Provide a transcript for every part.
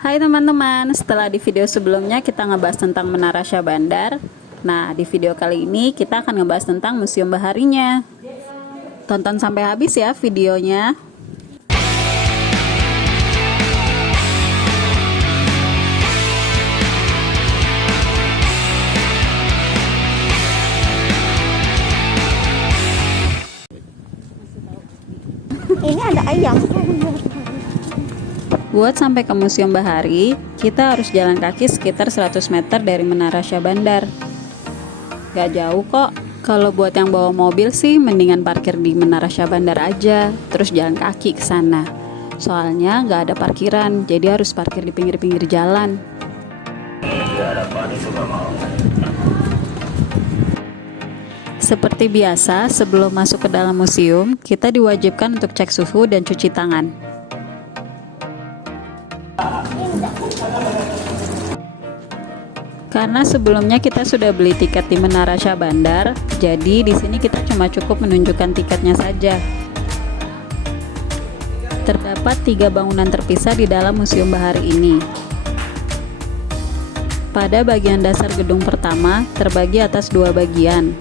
Hai teman-teman, setelah di video sebelumnya kita ngebahas tentang Menara Syah Bandar. Nah, di video kali ini kita akan ngebahas tentang Museum Baharinya. Tonton sampai habis ya videonya. Ini ada ayam. Buat sampai ke Museum Bahari, kita harus jalan kaki sekitar 100 meter dari Menara Syah Bandar. Gak jauh kok. Kalau buat yang bawa mobil sih mendingan parkir di Menara Syah Bandar aja, terus jalan kaki ke sana. Soalnya gak ada parkiran, jadi harus parkir di pinggir-pinggir jalan. Seperti biasa, sebelum masuk ke dalam museum, kita diwajibkan untuk cek suhu dan cuci tangan. Karena sebelumnya kita sudah beli tiket di Menara Syah Bandar, jadi di sini kita cuma cukup menunjukkan tiketnya saja. Terdapat 3 bangunan terpisah di dalam Museum Bahari ini. Pada bagian dasar gedung pertama terbagi atas 2 bagian.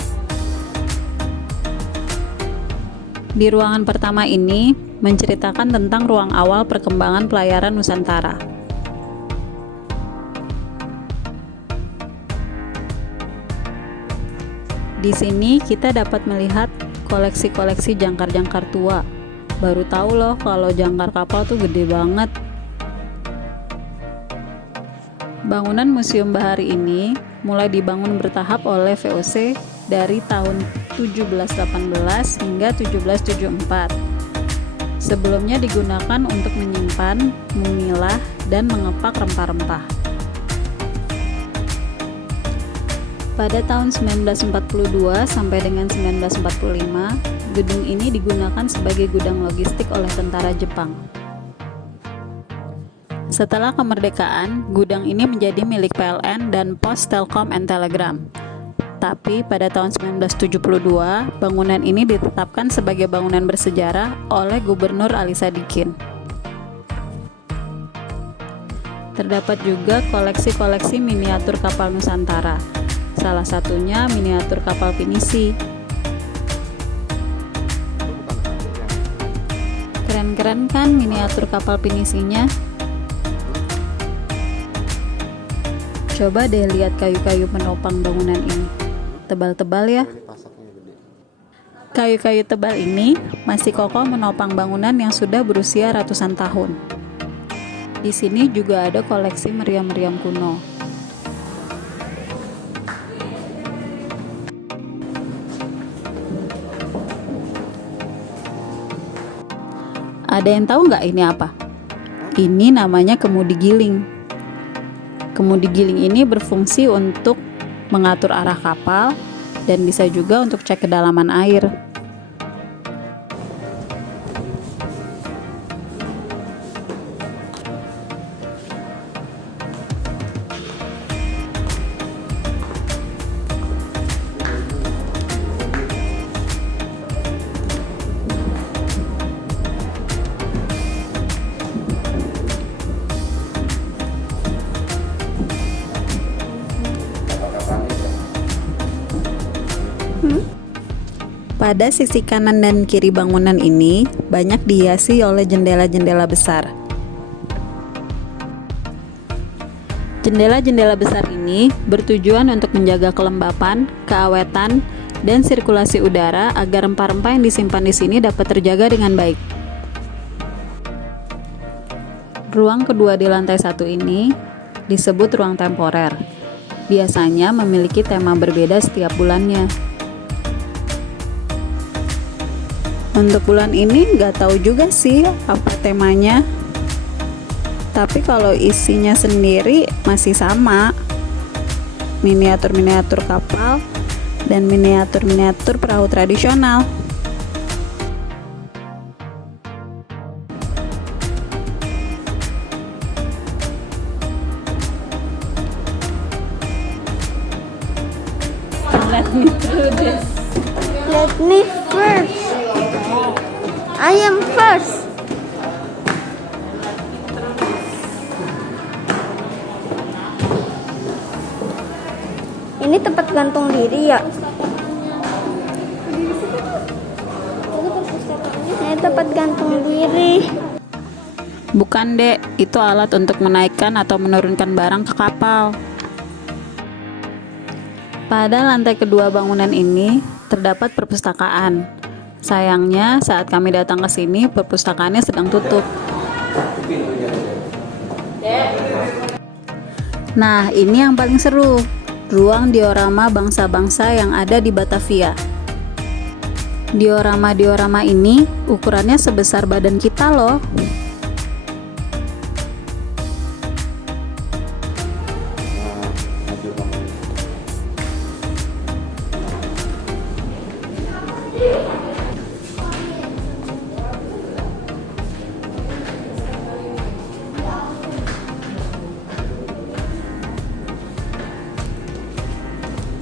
Di ruangan pertama ini menceritakan tentang ruang awal perkembangan pelayaran Nusantara. Di sini kita dapat melihat koleksi-koleksi jangkar-jangkar tua. Baru tahu loh kalau jangkar kapal tuh gede banget. Bangunan Museum Bahari ini mulai dibangun bertahap oleh VOC dari tahun 1718 hingga 1774. Sebelumnya digunakan untuk menyimpan, memilah, dan mengepak rempah-rempah. Pada tahun 1942 sampai dengan 1945, gedung ini digunakan sebagai gudang logistik oleh tentara Jepang. Setelah kemerdekaan, gudang ini menjadi milik PLN dan Pos Telkom and Telegram. Tapi pada tahun 1972, bangunan ini ditetapkan sebagai bangunan bersejarah oleh Gubernur Ali Sadikin. Terdapat juga koleksi-koleksi miniatur kapal Nusantara. Salah satunya miniatur kapal pinisi. Keren-keren kan miniatur kapal pinisinya? Coba deh lihat kayu-kayu penopang bangunan ini. Tebal-tebal ya. Kayu-kayu tebal ini masih kokoh menopang bangunan yang sudah berusia ratusan tahun. Di sini juga ada koleksi meriam-meriam kuno. Ada yang tahu nggak ini apa? Ini namanya kemudi giling. Kemudi giling ini berfungsi untuk mengatur arah kapal dan bisa juga untuk cek kedalaman air. Pada sisi kanan dan kiri bangunan ini banyak dihiasi oleh jendela-jendela besar. Jendela-jendela besar ini bertujuan untuk menjaga kelembapan, keawetan, dan sirkulasi udara agar rempah-rempah yang disimpan di sini dapat terjaga dengan baik. Ruang kedua di lantai 1 ini disebut ruang temporer. Biasanya memiliki tema berbeda setiap bulannya. Untuk bulan ini nggak tahu juga sih apa temanya. Tapi kalau isinya sendiri masih sama. Miniatur-miniatur kapal dan miniatur-miniatur perahu tradisional. Let me do this. Let me first. I am first. Ini tempat gantung diri ya? Ini tempat gantung diri. Bukan, Dek. Itu alat untuk menaikkan atau menurunkan barang ke kapal. Pada lantai kedua bangunan ini terdapat perpustakaan. Sayangnya saat kami datang ke sini perpustakaannya sedang tutup. Nah, ini yang paling seru. Ruang diorama bangsa-bangsa yang ada di Batavia. Diorama-diorama ini ukurannya sebesar badan kita loh.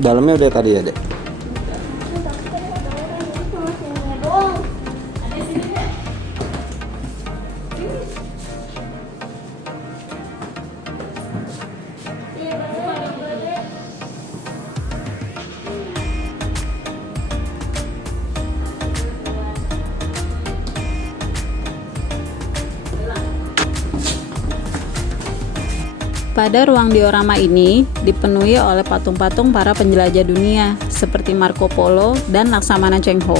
Dalamnya udah tadi ya, Dek? Pada ruang diorama ini dipenuhi oleh patung-patung para penjelajah dunia seperti Marco Polo dan Laksamana Cheng Ho.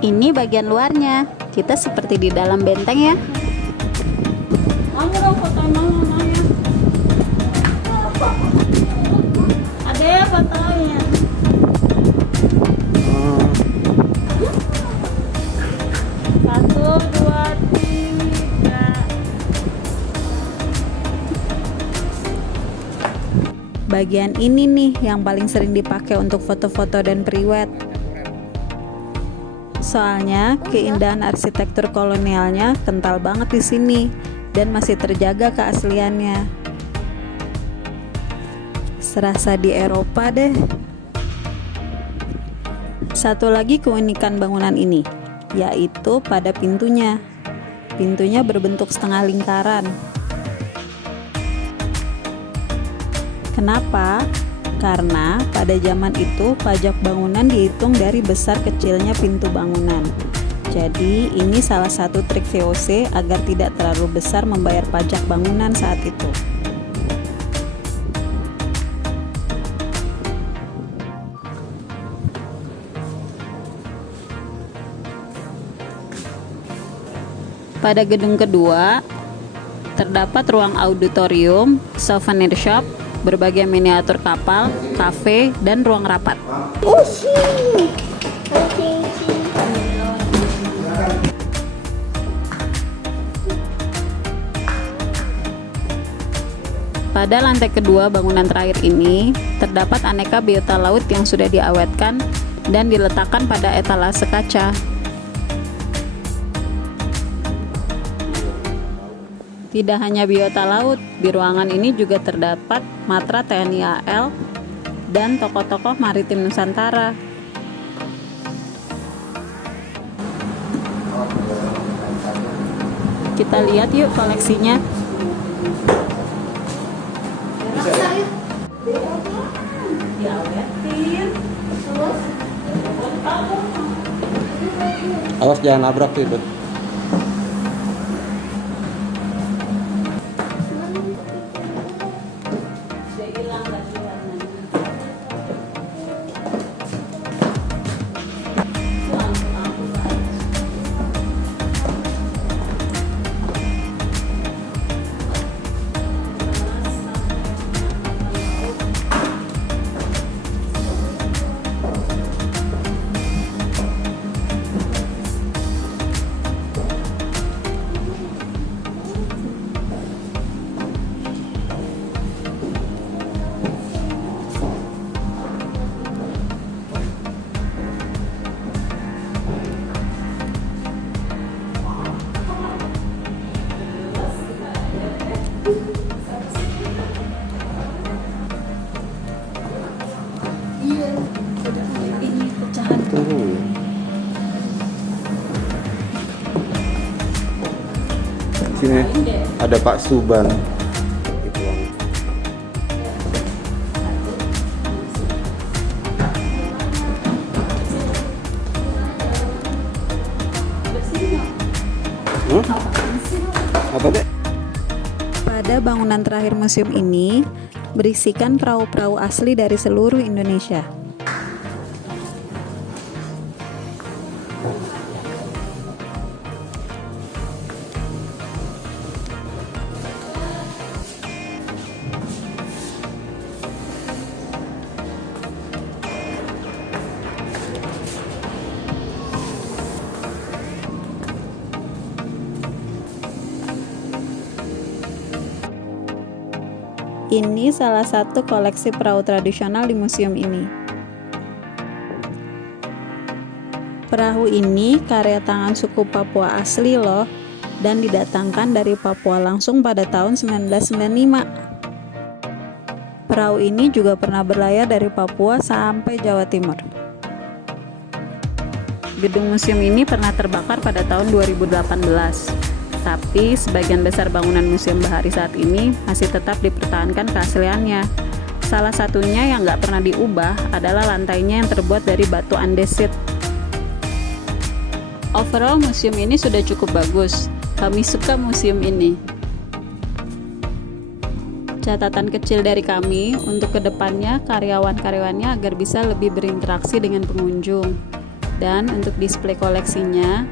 Ini bagian luarnya. Kita seperti di dalam benteng ya. Ada ya fotonya. Satu, dua, tiga. Bagian ini nih yang paling sering dipakai untuk foto-foto dan priwet. Soalnya keindahan arsitektur kolonialnya kental banget di sini dan masih terjaga keasliannya. Serasa di Eropa deh. Satu lagi keunikan bangunan ini, yaitu pada pintunya. Pintunya berbentuk setengah lingkaran. Kenapa? Karena pada zaman itu pajak bangunan dihitung dari besar kecilnya pintu bangunan. Jadi ini salah satu trik VOC agar tidak terlalu besar membayar pajak bangunan saat itu. Pada gedung kedua terdapat ruang auditorium, souvenir shop, berbagai miniatur kapal, kafe, dan ruang rapat. Pada lantai kedua bangunan terakhir ini, terdapat aneka biota laut yang sudah diawetkan dan diletakkan pada etalase kaca. Tidak hanya biota laut, di ruangan ini juga terdapat matra TNI AL dan tokoh-tokoh maritim Nusantara. Kita lihat yuk koleksinya. Awas jangan nabrak tuh itu. Ini pecahan. Sini ada Pak Suban. Apa deh? Pada bangunan terakhir museum ini berisikan perahu-perahu asli dari seluruh Indonesia. Ini salah satu koleksi perahu tradisional di museum ini. Perahu ini karya tangan suku Papua asli loh, dan didatangkan dari Papua langsung pada tahun 1995. Perahu ini juga pernah berlayar dari Papua sampai Jawa Timur. Gedung museum ini pernah terbakar pada tahun 2018. Tapi sebagian besar bangunan Museum Bahari saat ini masih tetap dipertahankan keasliannya. Salah satunya yang nggak pernah diubah adalah lantainya yang terbuat dari batu andesit. Overall museum ini sudah cukup bagus. Kami suka museum ini. Catatan kecil dari kami untuk kedepannya karyawan-karyawannya agar bisa lebih berinteraksi dengan pengunjung. Dan untuk display koleksinya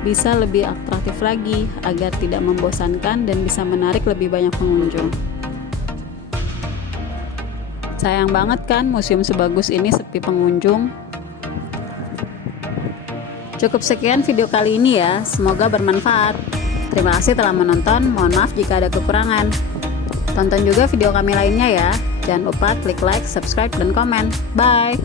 bisa lebih atraktif lagi agar tidak membosankan dan bisa menarik lebih banyak pengunjung. Sayang banget kan museum sebagus ini sepi pengunjung. Cukup sekian video kali ini ya, semoga bermanfaat. Terima kasih telah menonton, mohon maaf jika ada kekurangan. Tonton juga video kami lainnya ya. Jangan lupa klik like, subscribe, dan komen. Bye!